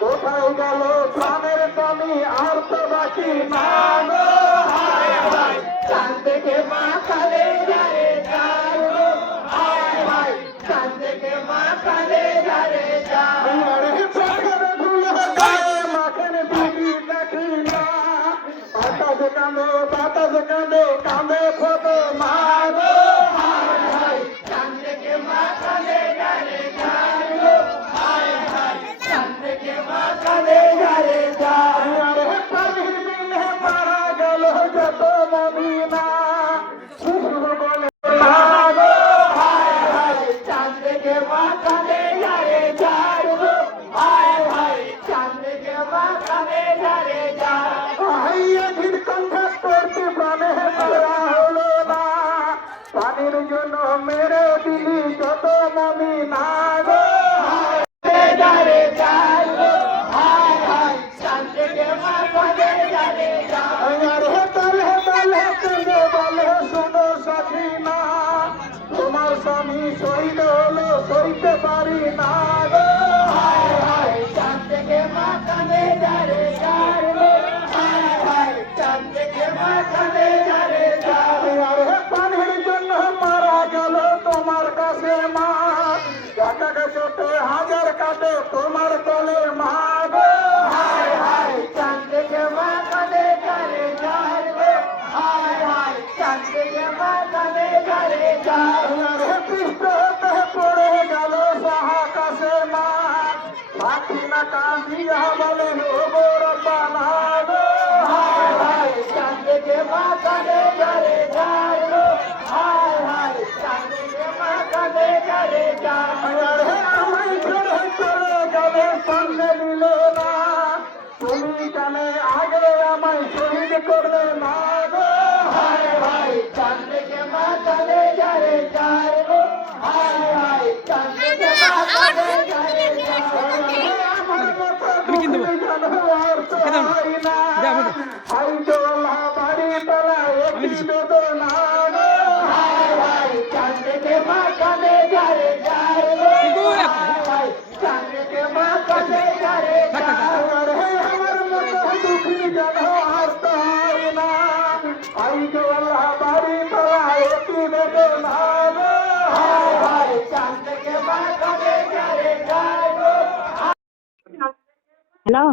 কোথায় গেল প্রাণের স্বামী আর তো বাকি না গো হায় হায় চাঁদ দেখে মা কালে যারে যার গো হায় হায় চাঁদ দেখে মা কালে যারে যার চোখের ধুলো গায়ে মাখের দিদি দেখি না বাতাস কাঁদে কাঁদে ফোট মা গো হায় হায় চাঁদ দেখে মা কালে যারে যার গো হায় হায় চাঁদ দেখে মা কালে যারে যার পানির বিলে মারা গেল যত মমিনা শিশু বলে মা গো হায় হায় চাঁদ দেখে মা কালে যারে যার গো হায় হায় চাঁদ দেখে মা কালে যারে যার হাইয়া ধীর কণ্ঠে পড়তে প্রাণে মারা হলো না পানির জন্য মেরে দিলি যত মমিনা গো যারে যার গো হায় হায় চাঁদ দেখে মা কালে যারে যার তলে তলে কেঁদে বলে শোনো সখিনা তোমার স্বামী শহীদ হলো সইতে পারি না গো হায় হায় চাঁদ দেখে মা কালে যারে যার গো হায় হায় চাঁদ দেখে মা কালে যারে যার পানির জন্য মারা গেল তোমার কাছে মা কাটাকে চোটে হাজার কাটে তোমার তলে মা গো হায় হায় চাঁদ দেখে মা কালে যারে যার গো হায় হায় চাঁদ দেখে মা কালে যারে যার পৃষ্ঠ হতে পড়ে গেল সাহাকাশে মা পাখি না কাঁদিয়া বলেন ও গো রব্বানা গো হায় হায় চাঁদ দেখে মা কালে যারে যার গো হায় হায় চাঁদ দেখে মা কালে যারে যার আমায় ছেড়ে চলে গেলে সঙ্গে দিল না তুমি জানে আগে আমায় শহীদ করলে না গো হায় হায় চাঁদ দেখে মা কালে যারে যার গো হায় হায় চাঁদ দেখে মা কালে যারে যার আমার কথা তুমি জানো আর তো হয় না হাই জোলা বাড়ি তলা একই বেদনা গো হায় হায় চাঁদ দেখে মা কালে যারে যার গো হায় হায় চাঁদ দেখে মা কালে যারে যার আমার মতো দুঃখী জানো আর তো হয় না হাই জোলা বাড়ি তলা একই বেদনা গো হায় হায় চাঁদ দেখে মা কালে যারে যার গো হ্যালো